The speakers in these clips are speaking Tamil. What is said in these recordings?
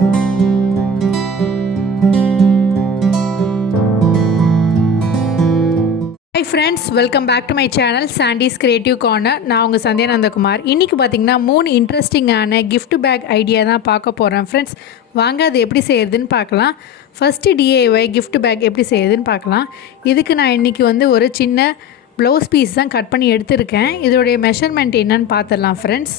Hi friends, welcome back to my channel Sandy's Creative Corner. நான் உங்கள் சந்தியா நந்தகுமார். இன்றைக்கி பார்த்திங்கன்னா 3 இன்ட்ரெஸ்டிங்கான gift bag ஐடியா தான் பார்க்க போகிறேன் ஃப்ரெண்ட்ஸ். வாங்க அது எப்படி செய்கிறதுன்னு பார்க்கலாம். ஃபஸ்ட்டு DIY gift bag எப்படி செய்கிறதுன்னு பார்க்கலாம். இதுக்கு நான் இன்றைக்கி ஒரு சின்ன ப்ளவுஸ் பீஸ் தான் கட் பண்ணி எடுத்திருக்கேன். இதோடைய மெஷர்மெண்ட் என்னன்னு பார்த்துடலாம் ஃப்ரெண்ட்ஸ்.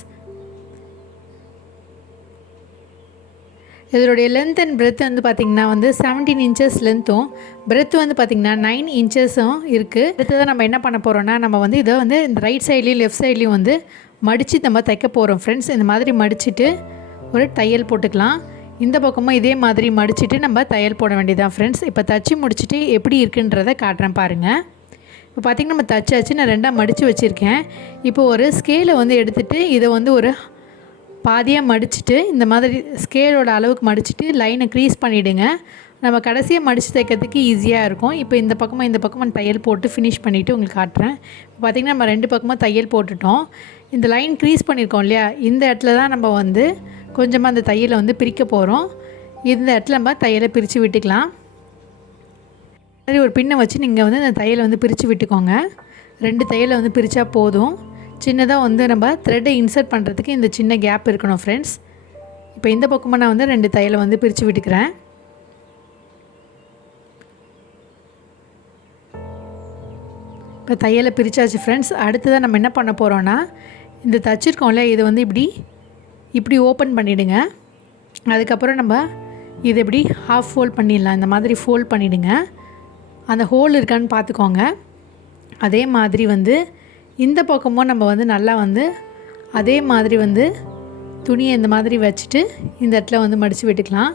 இதோடைய லென்த் அண்ட் பிரெத் பார்த்திங்கன்னா 17 inches லென்த்தும் பிரெத் பார்த்திங்கன்னா 9 inchஸும் இருக்குது. அடுத்து தான் நம்ம என்ன பண்ண போகிறோன்னா, நம்ம இதை இந்த ரைட் சைட்லேயும் லெஃப்ட் சைட்லேயும் மடித்து நம்ம தைக்க போகிறோம் ஃப்ரெண்ட்ஸ். இந்த மாதிரி மடிச்சுட்டு ஒரு தையல் போட்டுக்கலாம். இந்த பக்கமும் இதே மாதிரி மடிச்சுட்டு நம்ம தையல் போட வேண்டியதான் ஃப்ரெண்ட்ஸ். இப்போ தச்சு முடிச்சுட்டு எப்படி இருக்குன்றதை காட்டுறேன் பாருங்கள். இப்போ பார்த்திங்கன்னா நம்ம தச்சாச்சு, நான் ரெண்டாக மடித்து வச்சுருக்கேன். இப்போ ஒரு ஸ்கேலை எடுத்துகிட்டு இதை ஒரு பாதியாக மடிச்சுட்டு இந்த மாதிரி ஸ்கேலோட அளவுக்கு மடிச்சுட்டு லைனை க்ரீஸ் பண்ணிவிடுங்க. நம்ம கடைசியாக மடித்து தைக்கிறதுக்கு ஈஸியாக இருக்கும். இப்போ இந்த பக்கமாக தையல் போட்டு ஃபினிஷ் பண்ணிவிட்டு உங்களுக்கு காட்டுறேன். இப்போ பார்த்திங்கன்னா நம்ம 2 பக்கமாக தையல் போட்டுட்டோம். இந்த லைன் க்ரீஸ் பண்ணியிருக்கோம் இல்லையா, இந்த இடத்துல தான் நம்ம கொஞ்சமாக அந்த தையலை பிரிக்க போகிறோம். இந்த இடத்துல நம்ம தையலை பிரித்து விட்டுக்கலாம். மாதிரி ஒரு பின்னை வச்சு நீங்கள் இந்த தையலை பிரித்து விட்டுக்கோங்க. 2 தையலை பிரித்தா போதும். சின்னதாக நம்ம த்ரெட்டை இன்சர்ட் பண்ணுறதுக்கு இந்த சின்ன கேப் இருக்கணும் ஃப்ரெண்ட்ஸ். இப்போ இந்த பக்கமாக நான் 2 தையலை பிரித்து விட்டுக்கிறேன். இப்போ தையலை பிரித்தாச்சு ஃப்ரெண்ட்ஸ். அடுத்ததான் நம்ம என்ன பண்ண போகிறோன்னா, இந்த தச்சிருக்கோம்ல இதை இப்படி ஓப்பன் பண்ணிவிடுங்க. அதுக்கப்புறம் நம்ம இதை இப்படி ஹாஃப் ஃபோல்ட் பண்ணிடலாம். இந்த மாதிரி ஃபோல்ட் பண்ணிவிடுங்க. அந்த ஹோல் இருக்கான்னு பார்த்துக்கோங்க. அதே மாதிரி இந்த பக்கமும் நம்ம நல்லா அதே மாதிரி துணியை இந்த மாதிரி வச்சுட்டு இந்த இடத்துல மடித்து விட்டுக்கலாம்.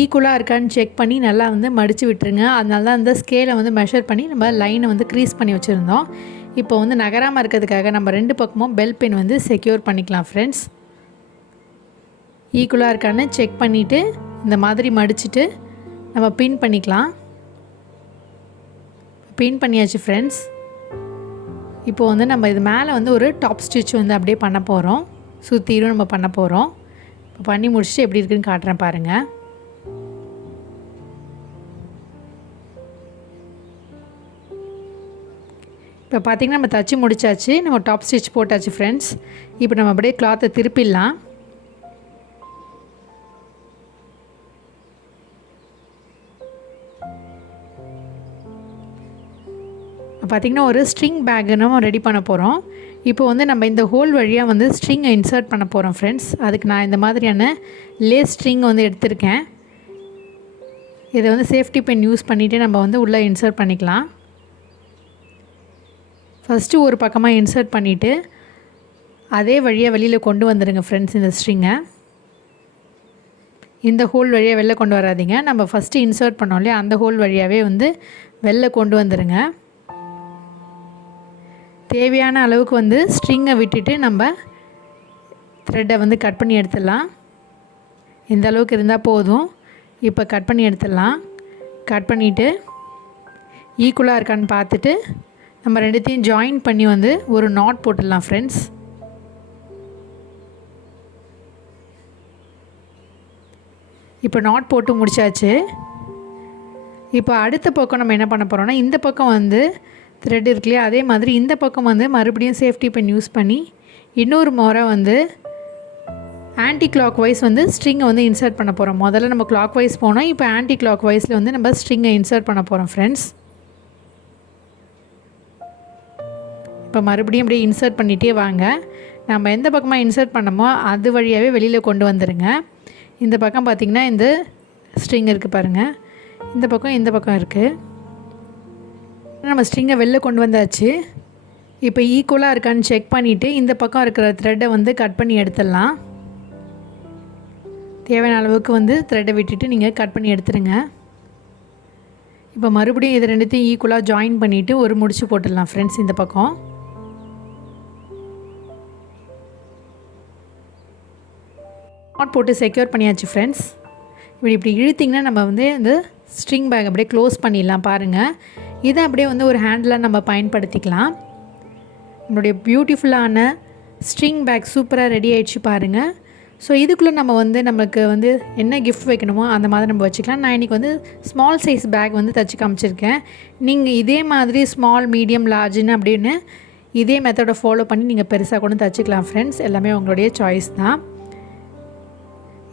ஈக்குவலாக இருக்கான்னு செக் பண்ணி நல்லா மடித்து விட்டுருங்க. அதனால தான் அந்த ஸ்கேலை மெஷர் பண்ணி நம்ம லைனை க்ரீஸ் பண்ணி வச்சுருந்தோம். இப்போ நகராமல் இருக்கிறதுக்காக நம்ம 2 பக்கமும் பெல் பென் செக்யூர் பண்ணிக்கலாம் ஃப்ரெண்ட்ஸ். ஈக்குவலாக இருக்கான்னு செக் பண்ணிவிட்டு இந்த மாதிரி மடிச்சுட்டு நம்ம பின் பண்ணிக்கலாம். பின் பண்ணியாச்சு ஃப்ரெண்ட்ஸ். இப்போ நம்ம இது மேலே ஒரு டாப் ஸ்டிச் அப்படியே பண்ண போகிறோம். சுற்றிலும் நம்ம பண்ண போகிறோம். இப்போ பண்ணி முடிச்சுட்டு எப்படி இருக்குதுன்னு காட்டுறேன் பாருங்கள். இப்போ பார்த்திங்கன்னா நம்ம தச்சு முடிச்சாச்சு. நம்ம டாப் ஸ்டிச் போட்டாச்சு ஃப்ரெண்ட்ஸ். இப்போ நம்ம அப்படியே கிளாத்தை திருப்பிடலாம். பார்த்திங்கன்னா ஒரு ஸ்ட்ரிங் பேக்கு நம்ம ரெடி பண்ண போகிறோம். இப்போ நம்ம இந்த ஹோல் வழியாக ஸ்ட்ரிங்கை இன்சர்ட் பண்ண போகிறோம் ஃப்ரெண்ட்ஸ். அதுக்கு நான் இந்த மாதிரியான லேஸ் ஸ்ட்ரிங் எடுத்திருக்கேன். இதை சேஃப்டி பென் யூஸ் பண்ணிவிட்டு நம்ம உள்ளே இன்சர்ட் பண்ணிக்கலாம். ஃபஸ்ட்டு ஒரு பக்கமாக இன்சர்ட் பண்ணிவிட்டு அதே வழியாக வெளியில் கொண்டு வந்துடுங்க ஃப்ரெண்ட்ஸ். இந்த ஸ்ட்ரிங்கை இந்த ஹோல் வழியாக வெளில கொண்டு வராதிங்க. நம்ம ஃபஸ்ட்டு இன்சர்ட் பண்ணோம் இல்லையா, அந்த ஹோல் வழியாகவே வெளில கொண்டு வந்துடுங்க. தேவையான அளவுக்கு ஸ்ட்ரிங்கை விட்டுட்டு நம்ம த்ரெட்டை கட் பண்ணி எடுத்துடலாம். இந்த அளவுக்கு இருந்தால் போதும். இப்போ கட் பண்ணி எடுத்துடலாம். கட் பண்ணிவிட்டு ஈக்குவலாக இருக்கான்னு பார்த்துட்டு நம்ம 2த்தையும் ஜாயின் பண்ணி ஒரு நாட் போட்டுடலாம் ஃப்ரெண்ட்ஸ். இப்போ நாட் போட்டு முடிச்சாச்சு. இப்போ அடுத்த பக்கம் நம்ம என்ன பண்ண போகிறோம்னா, இந்த பக்கம் த்ரெட் இருக்கு இல்லையா, அதே மாதிரி இந்த பக்கம் மறுபடியும் சேஃப்டி பென் யூஸ் பண்ணி இன்னொரு முறை ஆன்டி கிளாக் வைஸ் ஸ்ட்ரிங்கை இன்சர்ட் பண்ண போகிறோம். முதல்ல நம்ம கிளாக் வைஸ் போனோம். இப்போ ஆன்டி கிளாக் வைஸில் நம்ம ஸ்ட்ரிங்கை இன்சர்ட் பண்ண போகிறோம் ஃப்ரெண்ட்ஸ். இப்போ மறுபடியும் அப்படியே இன்சர்ட் பண்ணிகிட்டே வாங்க. நம்ம எந்த பக்கமாக இன்சர்ட் பண்ணமோ அது வழியாகவே வெளியில் கொண்டு வந்துடுங்க. இந்த பக்கம் பார்த்திங்கன்னா இந்த ஸ்ட்ரிங் இருக்குது பாருங்கள். இந்த பக்கம் இருக்குது. நம்ம ஸ்ட்ரிங்கை வெளில கொண்டு வந்தாச்சு. இப்போ ஈக்குவலாக இருக்கான்னு செக் பண்ணிவிட்டு இந்த பக்கம் இருக்கிற த்ரெட்டை கட் பண்ணி எடுத்துடலாம். தேவையான அளவுக்கு த்ரெட்டை விட்டுட்டு நீங்கள் கட் பண்ணி எடுத்துருங்க. இப்போ மறுபடியும் இது 2த்தையும் ஈக்குவலாக ஜாயின் பண்ணிவிட்டு ஒரு முடிச்சு போட்டுடலாம் ஃப்ரெண்ட்ஸ். இந்த பக்கம் நாட் போட்டு செக்யூர் பண்ணியாச்சு ஃப்ரெண்ட்ஸ். இப்படி இழுத்திங்கன்னா நம்ம இந்த ஸ்ட்ரிங் பேக் அப்படியே க்ளோஸ் பண்ணிடலாம் பாருங்கள். இதை அப்படியே ஒரு ஹேண்டில் நம்ம பயன்படுத்திக்கலாம். நம்மளுடைய பியூட்டிஃபுல்லான ஸ்ட்ரிங் பேக் சூப்பராக ரெடி ஆகிடுச்சு பாருங்கள். ஸோ இதுக்குள்ளே நம்ம வந்து நமக்கு வந்து என்ன கிஃப்ட் வைக்கணுமோ அந்த மாதிரி நம்ம வச்சுக்கலாம். நான் இன்றைக்கி வந்து ஸ்மால் சைஸ் பேக் வந்து தச்சு காமிச்சிருக்கேன். நீங்கள் இதே மாதிரி ஸ்மால், மீடியம், லார்ஜ்னு அப்படின்னு இதே மெத்தடை ஃபாலோ பண்ணி நீங்கள் பெருசாக கூட தச்சுக்கலாம் ஃப்ரெண்ட்ஸ். எல்லாமே உங்களுடைய சாய்ஸ் தான்.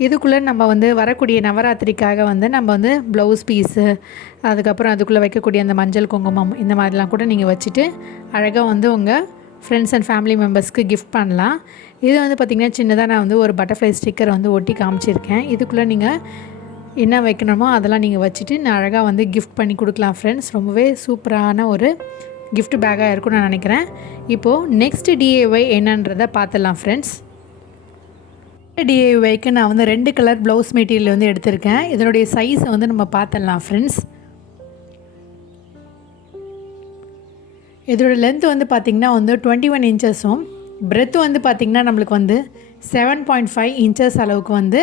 இதுக்குள்ளே நம்ம வந்து வரக்கூடிய நவராத்திரிக்காக வந்து நம்ம வந்து ப்ளவுஸ் பீஸு, அதுக்கப்புறம் அதுக்குள்ளே வைக்கக்கூடிய அந்த மஞ்சள் குங்குமம் இந்த மாதிரிலாம் கூட நீங்கள் வச்சுட்டு அழகாக வந்து உங்கள் ஃப்ரெண்ட்ஸ் அண்ட் ஃபேமிலி மெம்பர்ஸ்க்கு கிஃப்ட் பண்ணலாம். இது வந்து பார்த்திங்கன்னா சின்னதாக நான் வந்து ஒரு பட்டர்ஃப்ளை ஸ்டிக்கர் வந்து ஒட்டி காமிச்சிருக்கேன். இதுக்குள்ளே நீங்கள் என்ன வைக்கணுமோ அதெல்லாம் நீங்கள் வச்சுட்டு நான் அழகாக வந்து கிஃப்ட் பண்ணி கொடுக்கலாம் ஃப்ரெண்ட்ஸ். ரொம்பவே சூப்பரான ஒரு கிஃப்ட் பேக்காக இருக்கும்னு நான் நினைக்கிறேன். இப்போது நெக்ஸ்ட் DIY என்னன்றதை பார்த்துடலாம் ஃப்ரெண்ட்ஸ். DIYக்கு நான் வந்து 2 கலர் ப்ளவுஸ் மெட்டீரியல் வந்து எடுத்திருக்கேன். இதனுடைய சைஸை வந்து நம்ம பார்த்துடலாம் ஃப்ரெண்ட்ஸ். இதோட லென்த் வந்து பார்த்திங்கன்னா வந்து 21 இன்ச்சஸும், பிரெத் வந்து பார்த்திங்கன்னா நம்மளுக்கு வந்து 7.5 இன்ச்சஸ் அளவுக்கு வந்து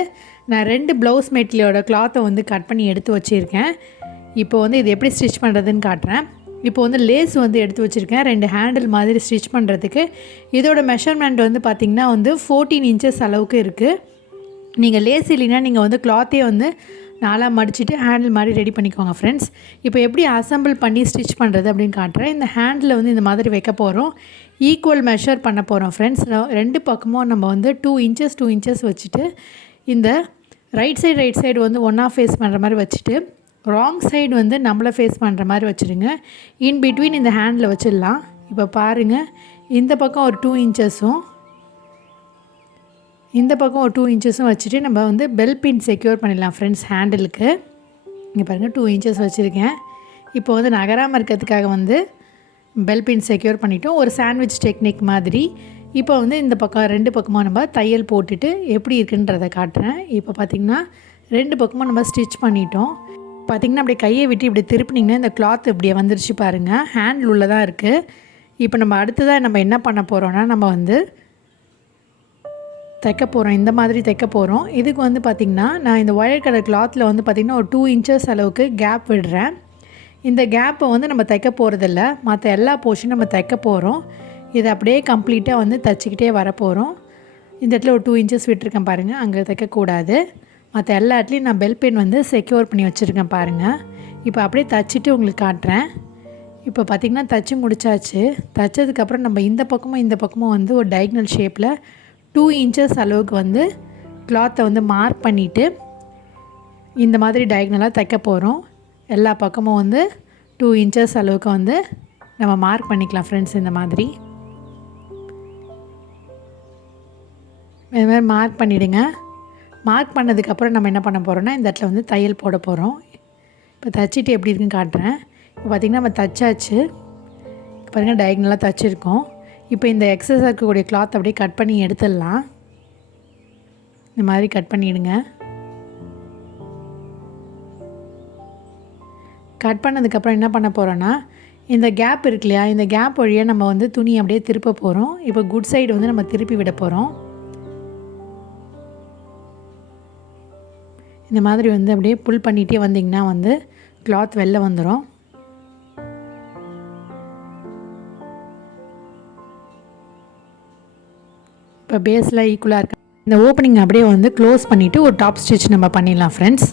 நான் 2 ப்ளவுஸ் மெட்டீரியலோட கிளாத்தை வந்து கட் பண்ணி எடுத்து வச்சுருக்கேன். இப்போ வந்து இது எப்படி ஸ்டிச் பண்ணுறதுன்னு காட்டுறேன். இப்போ வந்து லேஸ் வந்து எடுத்து வச்சுருக்கேன் 2 ஹேண்டில் மாதிரி ஸ்டிச் பண்ணுறதுக்கு. இதோட மெஷர்மெண்ட் வந்து பார்த்திங்கன்னா வந்து 14 இன்ச்சஸ் அளவுக்கு இருக்குது. நீங்கள் லேஸ் இல்லைன்னா நீங்கள் வந்து கிளாத்தே வந்து 4 மடிச்சுட்டு ஹேண்டில் மாதிரி ரெடி பண்ணிக்கோங்க ஃப்ரெண்ட்ஸ். இப்போ எப்படி அசம்பிள் பண்ணி ஸ்டிச் பண்ணுறது அப்படின்னு காட்டுறேன். இந்த ஹேண்டில் வந்து இந்த மாதிரி வைக்க போகிறோம். ஈக்குவல் மெஷர் பண்ண போகிறோம் ஃப்ரெண்ட்ஸ். 2 பக்கமும் நம்ம வந்து 2 இன்ச்சஸ் வச்சுட்டு இந்த ரைட் சைடு வந்து ஒன்றா ஃபேஸ் பண்ணுற மாதிரி வச்சுட்டு ராங் சைடு வந்து நம்மளை ஃபேஸ் பண்ணுற மாதிரி வச்சுடுங்க. இன் பிட்வீன் இந்த ஹேண்டில் வச்சிடலாம். இப்போ பாருங்கள், இந்த பக்கம் ஒரு 2 இன்ச்சஸும் இந்த பக்கம் ஒரு 2 இன்ச்சஸும் வச்சுட்டு நம்ம வந்து பெல் பின் செக்யூர் பண்ணிடலாம் ஃப்ரெண்ட்ஸ் ஹேண்டிலுக்கு. இங்கே பாருங்கள் 2 இன்ச்சஸ் வச்சுருக்கேன். இப்போ வந்து நகராமல் இருக்கிறதுக்காக வந்து பெல் பின் செக்யூர் பண்ணிட்டோம். ஒரு சாண்ட்விச் டெக்னிக் மாதிரி. இப்போ வந்து இந்த பக்கம் 2 பக்கமாக நம்ம தையல் போட்டுட்டு எப்படி இருக்குன்றதை காட்டுறேன். இப்போ பார்த்திங்கன்னா 2 பக்கமும் நம்ம ஸ்டிச் பண்ணிட்டோம். பார்த்திங்கன்னா அப்படியே கையை விட்டு இப்படி திருப்பினிங்கன்னா இந்த கிளாத் இப்படியே வந்துருச்சு பாருங்கள். ஹேண்டில் உள்ளே தான் இருக்குது. இப்போ நம்ம அடுத்ததாக நம்ம என்ன பண்ண போகிறோன்னா நம்ம வந்து தைக்க போகிறோம். இந்த மாதிரி தைக்க போகிறோம். இதுக்கு வந்து பார்த்திங்கன்னா நான் இந்த ஒயர் கலர் கிளாத்தில் வந்து பார்த்திங்கன்னா ஒரு 2 இன்ச்சஸ் அளவுக்கு கேப் விடுறேன். இந்த கேப்பை வந்து நம்ம தைக்க போகிறதில்ல, மற்ற எல்லா போர்ஷனும் நம்ம தைக்க போகிறோம். இதை அப்படியே கம்ப்ளீட்டாக வந்து தைச்சிக்கிட்டே வரப்போகிறோம். இந்த இடத்துல ஒரு 2 இன்ச்சஸ் விட்டுருக்கேன் பாருங்கள், அங்கே தைக்கக்கூடாது. மற்ற எல்லா இடத்துலையும் நான் பெல் பென் வந்து செக்யூர் பண்ணி வச்சுருக்கேன் பாருங்கள். இப்போ அப்படியே தைச்சிட்டு உங்களுக்கு காட்டுறேன். இப்போ பார்த்திங்கன்னா தைச்சி முடிச்சாச்சு. தைச்சதுக்கப்புறம் நம்ம இந்த பக்கமும் வந்து ஒரு டயக்னல் ஷேப்பில் 2 இன்ச்சஸ் அளவுக்கு வந்து கிளாத்தை வந்து மார்க் பண்ணிவிட்டு இந்த மாதிரி டயக்னலாக தைக்க போகிறோம். எல்லா பக்கமும் வந்து 2 இன்ச்சஸ் அளவுக்கு வந்து நம்ம மார்க் பண்ணிக்கலாம் ஃப்ரெண்ட்ஸ். இந்த மாதிரி மார்க் பண்ணிவிடுங்க. மார்க் பண்ணதுக்கப்புறம் நம்ம என்ன பண்ண போகிறோம்னா இந்த இடத்துல வந்து தையல் போட போகிறோம். இப்போ தைச்சிட்டு எப்படி இருக்குன்னு காட்டுறேன். இப்போ பார்த்திங்கன்னா நம்ம தைச்சாச்சு. பாருங்கள் டயக்னலாக தைச்சிருக்கோம். இப்போ இந்த எக்ஸஸாக இருக்கக்கூடிய கிளாத் அப்படியே கட் பண்ணி எடுத்துடலாம். இந்த மாதிரி கட் பண்ணிவிடுங்க. கட் பண்ணதுக்கப்புறம் என்ன பண்ண போகிறோன்னா இந்த கேப் இருக்கு இல்லையா, இந்த கேப் வழியாக நம்ம வந்து துணி அப்படியே திருப்ப போகிறோம். இப்போ குட் சைடு வந்து நம்ம திருப்பி விட போகிறோம். இந்த மாதிரி வந்து அப்படியே புல் பண்ணிகிட்டே வந்திங்கன்னா வந்து கிளாத் வெளில வந்துடும். இப்போ பேஸில் ஈக்குவலாக இருக்கு. இந்த ஓப்பனிங் அப்படியே வந்து க்ளோஸ் பண்ணிவிட்டு ஒரு டாப் ஸ்டிச் நம்ம பண்ணிடலாம் ஃப்ரெண்ட்ஸ்.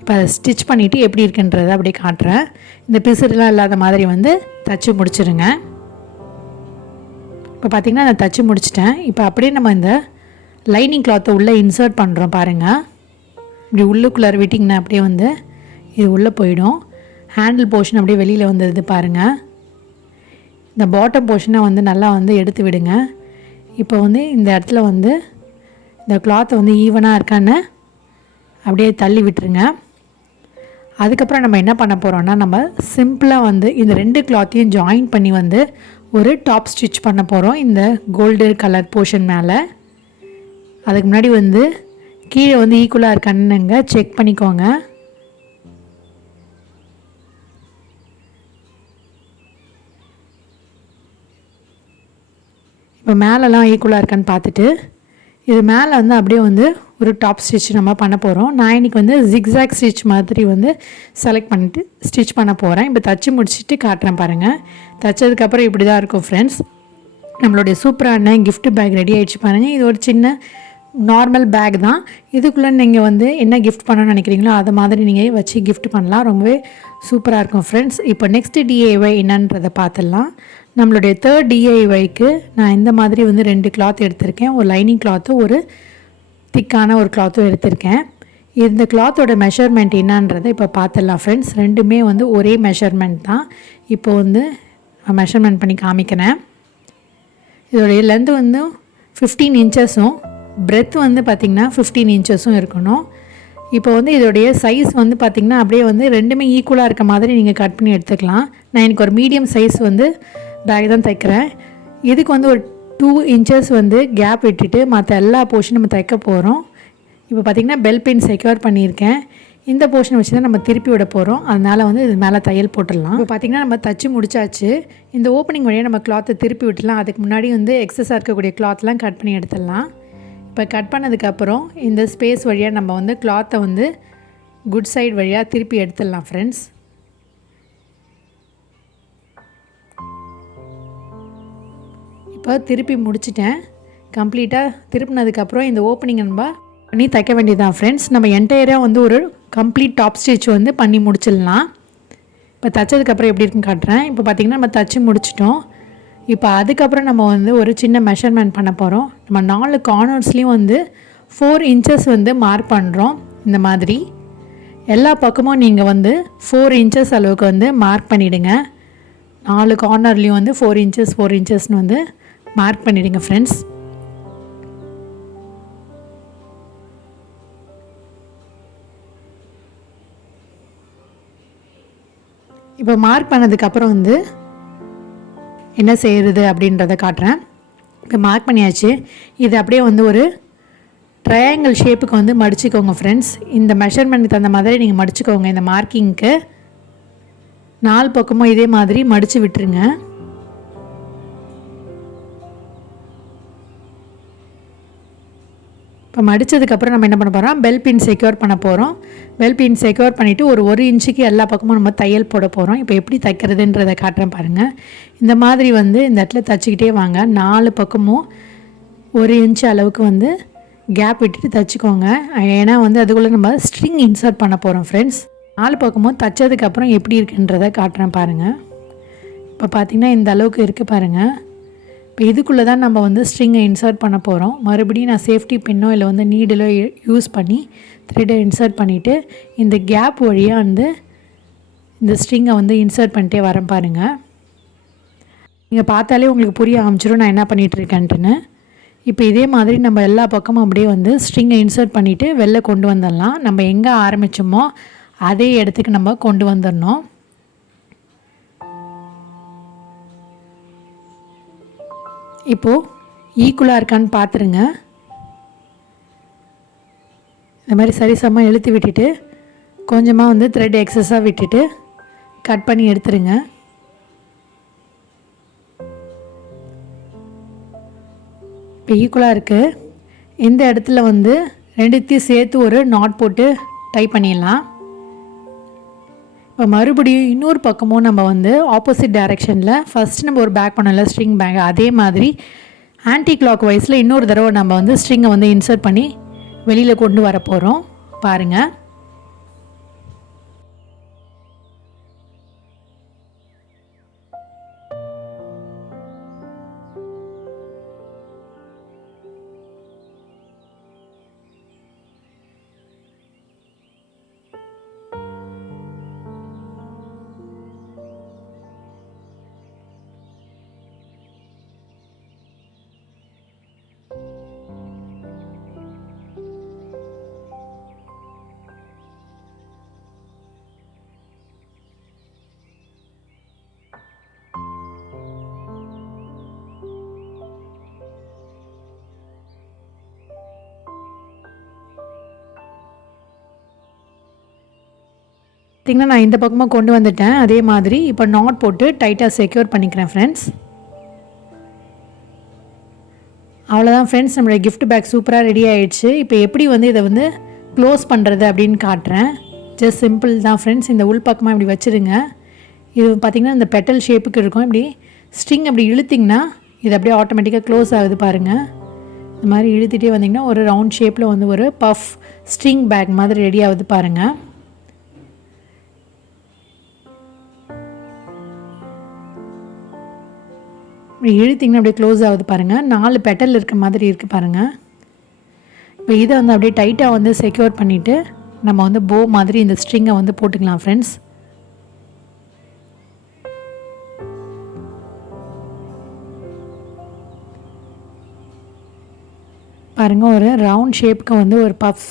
இப்போ அதை ஸ்டிச் பண்ணிவிட்டு எப்படி இருக்குன்றதை அப்படியே காட்டுறேன். இந்த பிசுறுலாம் இல்லாத மாதிரி வந்து தச்சு முடிச்சிடுங்க. இப்போ பார்த்திங்கன்னா நான் தச்சு முடிச்சிட்டேன். இப்போ அப்படியே நம்ம இந்த லைனிங் கிளாத்தை உள்ளே இன்சர்ட் பண்ணுறோம் பாருங்கள். இப்படி உள்ளுக்குள்ளார விட்டிங்கன்னா அப்படியே வந்து இது உள்ளே போயிடும். ஹேண்டில் போர்ஷன் அப்படியே வெளியில் வந்துடுது பாருங்கள். இந்த பாட்டம் போர்ஷனை வந்து நல்லா வந்து எடுத்து விடுங்க. இப்போ வந்து இந்த இடத்துல வந்து இந்த கிளாத்தை வந்து ஈவனாக இருக்கான்னு அப்படியே தள்ளி விட்டுருங்க. அதுக்கப்புறம் நம்ம என்ன பண்ண போகிறோம்னா நம்ம சிம்பிளாக வந்து இந்த 2 கிளாத்தையும் ஜாயின் பண்ணி வந்து ஒரு டாப் ஸ்டிச் பண்ண போகிறோம் இந்த கோல்டு கலர் போர்ஷன் மேலே. அதுக்கு முன்னாடி வந்து கீழே வந்து ஈக்குவலாக இருக்கானுங்க செக் பண்ணிக்கோங்க. இப்போ மேலெலாம் ஈக்குவலாக இருக்கான்னு பார்த்துட்டு இது மேலே வந்து அப்படியே வந்து ஒரு டாப் ஸ்டிச் நம்ம பண்ண போகிறோம். நான் இன்றைக்கி வந்து ஜிக்ஸாக் ஸ்டிச் மாதிரி வந்து செலக்ட் பண்ணிவிட்டு ஸ்டிச் பண்ண போகிறேன். இப்போ தச்சு முடிச்சுட்டு காட்டுறேன் பாருங்கள். தைச்சதுக்கப்புறம் இப்படி தான் இருக்கும் ஃப்ரெண்ட்ஸ். நம்மளுடைய சூப்பரான கிஃப்ட் பேக் ரெடி ஆகிடுச்சு பாருங்கள். இது ஒரு சின்ன நார்மல் பேக் தான். இதுக்குள்ளே நீங்கள் வந்து என்ன கிஃப்ட் பண்ணணும்னு நினைக்கிறீங்களோ அதை மாதிரி நீங்கள் வச்சு கிஃப்ட் பண்ணலாம். ரொம்பவே சூப்பராக இருக்கும் ஃப்ரெண்ட்ஸ். இப்போ நெக்ஸ்ட்டு டிஐஒய் என்னன்றதை பார்த்துடலாம். நம்மளுடைய தேர்ட் டிஐஒய்க்கு நான் இந்த மாதிரி வந்து 2 கிளாத் எடுத்திருக்கேன். ஒரு லைனிங் கிளாத்தும் ஒரு திக்கான ஒரு கிளாத்தும் எடுத்திருக்கேன். இந்த கிளாத்தோட மெஷர்மெண்ட் என்னன்றதை இப்போ பார்த்துடலாம் ஃப்ரெண்ட்ஸ். ரெண்டுமே வந்து ஒரே மெஷர்மெண்ட் தான். இப்போ வந்து மெஷர்மெண்ட் பண்ணி காமிக்கிறேன். இதோடைய லென்த் வந்து 15 இன்ச்சஸும் பிரெத் வந்து பார்த்திங்கன்னா 15 இன்ச்சஸும் இருக்கணும். இப்போ வந்து இதோடைய சைஸ் வந்து பார்த்திங்கன்னா அப்படியே வந்து ரெண்டுமே ஈக்குவலாக இருக்க மாதிரி நீங்கள் கட் பண்ணி எடுத்துக்கலாம். நான் எனக்கு ஒரு மீடியம் சைஸ் வந்து பேக் தான் தைக்கிறேன். இதுக்கு வந்து ஒரு 2 இன்ச்சஸ் வந்து கேப் விட்டுட்டு மற்ற எல்லா போர்ஷனும் நம்ம தைக்க போகிறோம். இப்போ பார்த்திங்கன்னா பெல் பின் செக்யூர் பண்ணியிருக்கேன். இந்த போர்ஷனை வச்சு தான் நம்ம திருப்பி விட போகிறோம். அதனால் வந்து இது மேலே தையல் போட்டுடலாம். இப்போ பார்த்திங்கன்னா நம்ம தச்சு முடிச்சாச்சு. இந்த ஓப்பனிங் வழியாக நம்ம கிளாத்தை திருப்பி விட்டுடலாம். அதுக்கு முன்னாடி வந்து எக்ஸஸாக இருக்கக்கூடிய கிளாத்லாம் கட் பண்ணி எடுத்துடலாம். இப்போ கட் பண்ணதுக்கப்புறம் இந்த ஸ்பேஸ் வழியாக நம்ம வந்து கிளாத்தை வந்து குட் சைடு வழியாக திருப்பி எடுத்துடலாம் ஃப்ரெண்ட்ஸ். இப்போ திருப்பி முடிச்சிட்டேன். கம்ப்ளீட்டாக திருப்பினதுக்கப்புறம் இந்த ஓப்பனிங் நம்ம பண்ணி தைக்க வேண்டியதான் ஃப்ரெண்ட்ஸ். நம்ம என்டையராக வந்து ஒரு கம்ப்ளீட் டாப் ஸ்டிச் வந்து பண்ணி முடிச்சிடலாம். இப்போ தைச்சதுக்கப்புறம் எப்படி இருக்குன்னு காட்டுறேன். இப்போ பார்த்திங்கன்னா நம்ம தைச்சி முடிச்சிட்டோம். இப்போ அதுக்கப்புறம் நம்ம வந்து ஒரு சின்ன மெஷர்மெண்ட் பண்ண போகிறோம். நம்ம 4 கார்னர்ஸ்லேயும் வந்து 4 இன்ச்சஸ் வந்து மார்க் பண்ணுறோம். இந்த மாதிரி எல்லா பக்கமும் நீங்கள் வந்து 4 இன்ச்சஸ் அளவுக்கு வந்து மார்க் பண்ணிவிடுங்க. 4 கார்னர்லேயும் வந்து 4 இன்ச்சஸ்னு வந்து மார்க் பண்ணிவிடுங்க ஃப்ரெண்ட்ஸ். இப்போ மார்க் பண்ணதுக்கப்புறம் வந்து என்ன செய்கிறது அப்படின்றத காட்டுறேன். இப்போ மார்க் பண்ணியாச்சு. இது அப்படியே வந்து ஒரு ட்ரையாங்கிள் ஷேப்புக்கு வந்து மடிச்சுக்கோங்க ஃப்ரெண்ட்ஸ். இந்த மெஷர்மெண்ட்டுக்கு தகுந்த மாதிரி நீங்கள் மடிச்சுக்கோங்க. இந்த மார்க்கிங்க்கு 4 பக்கமும் இதே மாதிரி மடித்து விட்டுருங்க. இப்போ மடித்ததுக்கப்புறம் நம்ம என்ன பண்ண போகிறோம், பெல் பின் செக்யூர் பண்ண போகிறோம். பெல் பின் செக்யூர் பண்ணிவிட்டு ஒரு இன்ச்சுக்கு எல்லா பக்கமும் நம்ம தையல் போட போகிறோம். இப்போ எப்படி தைக்கிறதுன்றதை காட்டுறேன் பாருங்கள். இந்த மாதிரி வந்து இந்த இடத்துல தைச்சிக்கிட்டே வாங்க. 4 பக்கமும் 1 இன்ச்சு அளவுக்கு வந்து கேப் விட்டுட்டு தைச்சிக்கோங்க. ஏன்னா வந்து அதுக்குள்ளே நம்ம ஸ்ட்ரிங் இன்சர்ட் பண்ண போகிறோம் ஃப்ரெண்ட்ஸ். 4 பக்கமும் தைச்சதுக்கப்புறம் எப்படி இருக்குன்றதை காட்டுறேன் பாருங்கள். இப்போ பார்த்திங்கன்னா இந்த அளவுக்கு இருக்குது பாருங்கள். இப்போ இதுக்குள்ளே தான் நம்ம வந்து ஸ்ட்ரிங்கை இன்சர்ட் பண்ண போகிறோம். மறுபடியும் நான் சேஃப்டி பின்னோ இல்லை வந்து நீடிலோ யூஸ் பண்ணி த்ரெட்டை இன்சர்ட் பண்ணிவிட்டு இந்த கேப் வழியாக வந்து இந்த ஸ்ட்ரிங்கை வந்து இன்சர்ட் பண்ணிட்டே வரேன் பாருங்கள். நீங்கள் பார்த்தாலே உங்களுக்கு புரிய ஆரம்பிச்சிடும் நான் என்ன பண்ணிகிட்ருக்கேன்ட்டுன்னு. இப்போ இதே மாதிரி நம்ம எல்லா பக்கமும் அப்படியே வந்து ஸ்ட்ரிங்கை இன்சர்ட் பண்ணிவிட்டு வெளில கொண்டு வந்துடலாம். நம்ம எங்கே ஆரம்பித்தோமோ அதே இடத்துக்கு நம்ம கொண்டு வந்துடணும். இப்போது ஈக்குவலாக இருக்கான்னு பார்த்துருங்க. இந்த மாதிரி சரிசமமாக இழுத்து விட்டுட்டு கொஞ்சமாக வந்து த்ரெட் எக்ஸஸாக விட்டுட்டு கட் பண்ணி எடுத்துருங்க. இப்போ ஈக்குவலாக இருக்குது. இந்த இடத்துல வந்து ரெண்டுத்தையும் சேர்த்து ஒரு நாட் போட்டு டை பண்ணிடலாம். இப்போ மறுபடியும் இன்னொரு பக்கமும் நம்ம வந்து ஆப்போசிட் டைரெக்ஷனில் ஃபஸ்ட்டு நம்ம ஒரு பேக் பண்ணல ஸ்ட்ரிங் பேக், அதே மாதிரி ஆன்டி கிளாக் வைஸில் இன்னொரு தடவை நம்ம வந்து ஸ்ட்ரிங்கை வந்து இன்சர்ட் பண்ணி வெளியில் கொண்டு வர போகிறோம் பாருங்கள். பார்த்திங்கன்னா நான் இந்த பக்கமாக கொண்டு வந்துட்டேன். அதே மாதிரி இப்போ நாட் போட்டு டைட்டாக செக்யூர் பண்ணிக்கிறேன் ஃப்ரெண்ட்ஸ். அவ்வளோதான் ஃப்ரெண்ட்ஸ், நம்மளுடைய கிஃப்ட் பேக் சூப்பராக ரெடி ஆகிடுச்சு. இப்போ எப்படி வந்து இதை வந்து க்ளோஸ் பண்ணுறது அப்படின்னு காட்டுறேன். ஜஸ்ட் சிம்பிள் தான் ஃப்ரெண்ட்ஸ். இந்த உள் பக்கமாக இப்படி வச்சுருங்க. இது பார்த்திங்கன்னா இந்த பெட்டல் ஷேப்புக்கு இருக்கும். இப்படி ஸ்ட்ரிங் அப்படி இழுத்திங்கன்னா இது அப்படியே ஆட்டோமேட்டிக்காக க்ளோஸ் ஆகுது பாருங்கள். இந்த மாதிரி இழுத்துகிட்டே வந்தீங்கன்னா ஒரு ரவுண்ட் ஷேப்பில் வந்து ஒரு பஃப் ஸ்ட்ரிங் பேக் மாதிரி ரெடி ஆகுது பாருங்கள். இப்படி இழுத்திங்கன்னா அப்படியே க்ளோஸ் ஆகுது பாருங்கள். 4 பெட்டல் இருக்க மாதிரி இருக்குது பாருங்கள். இப்போ இதை வந்து அப்படியே டைட்டாக வந்து செக்யூர் பண்ணிவிட்டு நம்ம வந்து போ மாதிரி இந்த ஸ்ட்ரிங்கை வந்து போட்டுக்கலாம் ஃப்ரெண்ட்ஸ். பாருங்கள், ஒரு ரவுண்ட் ஷேப்புக்கு வந்து ஒரு பஃப்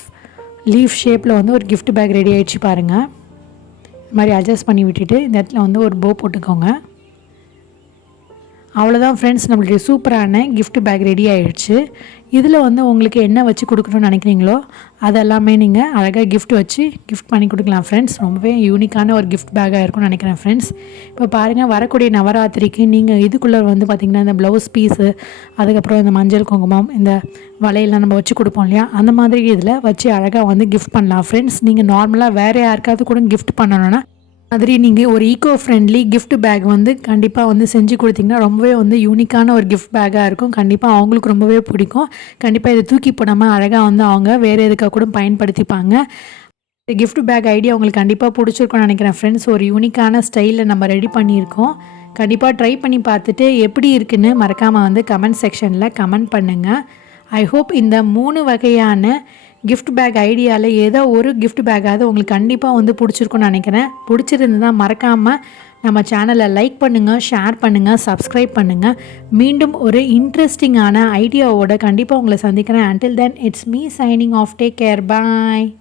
லீஃப் ஷேப்பில் வந்து ஒரு கிஃப்ட் பேக் ரெடி ஆகிடுச்சு பாருங்கள். இது மாதிரி அட்ஜஸ்ட் பண்ணி விட்டுட்டு இந்த இடத்துல வந்து ஒரு போ போட்டுக்கோங்க. அவ்வளோதான் ஃப்ரெண்ட்ஸ், நம்மளுடைய சூப்பரான கிஃப்ட் பேக் ரெடி ஆகிடுச்சு. இதில் வந்து உங்களுக்கு என்ன வச்சு கொடுக்கணும்னு நினைக்கிறீங்களோ அதெல்லாமே நீங்கள் அழகாக கிஃப்ட் வச்சு கிஃப்ட் பண்ணி கொடுக்கலாம் ஃப்ரெண்ட்ஸ். ரொம்பவே யூனிக்கான ஒரு கிஃப்ட் பேக்காக இருக்கும்னு நினைக்கிறேன் ஃப்ரெண்ட்ஸ். இப்போ பாருங்கள், வரக்கூடிய நவராத்திரிக்கு நீங்கள் இதுக்குள்ளே வந்து பார்த்திங்கன்னா இந்த ப்ளவுஸ் பீஸு, அதுக்கப்புறம் இந்த மஞ்சள் குங்குமம், இந்த வலையெல்லாம் நம்ம வச்சு கொடுப்போம் இல்லையா, அந்த மாதிரி இதில் வச்சு அழகாக வந்து கிஃப்ட் பண்ணலாம் ஃப்ரெண்ட்ஸ். நீங்கள் நார்மலாக வேறு யாருக்காவது கூட கிஃப்ட் பண்ணணுன்னா மாதிரி நீங்கள் ஒரு ஈக்கோ ஃப்ரெண்ட்லி கிஃப்ட் பேக் வந்து கண்டிப்பாக வந்து செஞ்சு கொடுத்தீங்கன்னா ரொம்பவே வந்து யூனிக்கான ஒரு கிஃப்ட் பேக்காக இருக்கும். கண்டிப்பாக அவங்களுக்கு ரொம்பவே பிடிக்கும். கண்டிப்பாக இதை தூக்கி போடாமல் அழகாக வந்து அவங்க வேறு எதுக்காக கூட பயன்படுத்திப்பாங்க. இந்த கிஃப்ட் பேக் ஐடியா உங்களுக்கு கண்டிப்பாக பிடிச்சிருக்கும்னு நினைக்கிறேன் ஃப்ரெண்ட்ஸ். ஒரு யூனிக்கான ஸ்டைலில் நம்ம ரெடி பண்ணியிருக்கோம். கண்டிப்பாக ட்ரை பண்ணி பார்த்துட்டு எப்படி இருக்குன்னு மறக்காமல் வந்து கமெண்ட் செக்ஷனில் கமெண்ட் பண்ணுங்கள். ஐ ஹோப் இந்த 3 வகையான கிஃப்ட் பேக் ஐடியாவில் ஏதோ ஒரு கிஃப்ட் பேக்காவது உங்களுக்கு கண்டிப்பாக வந்து பிடிச்சிருக்குன்னு நினைக்கிறேன். பிடிச்சிருந்துதான் மறக்காமல் நம்ம சேனலை லைக் பண்ணுங்கள், ஷேர் பண்ணுங்கள், சப்ஸ்கிரைப் பண்ணுங்கள். மீண்டும் ஒரு இன்ட்ரெஸ்டிங்கான ஐடியாவோட கண்டிப்பாக உங்களை சந்திக்கிறேன். until then it's me signing off. Take care. Bye.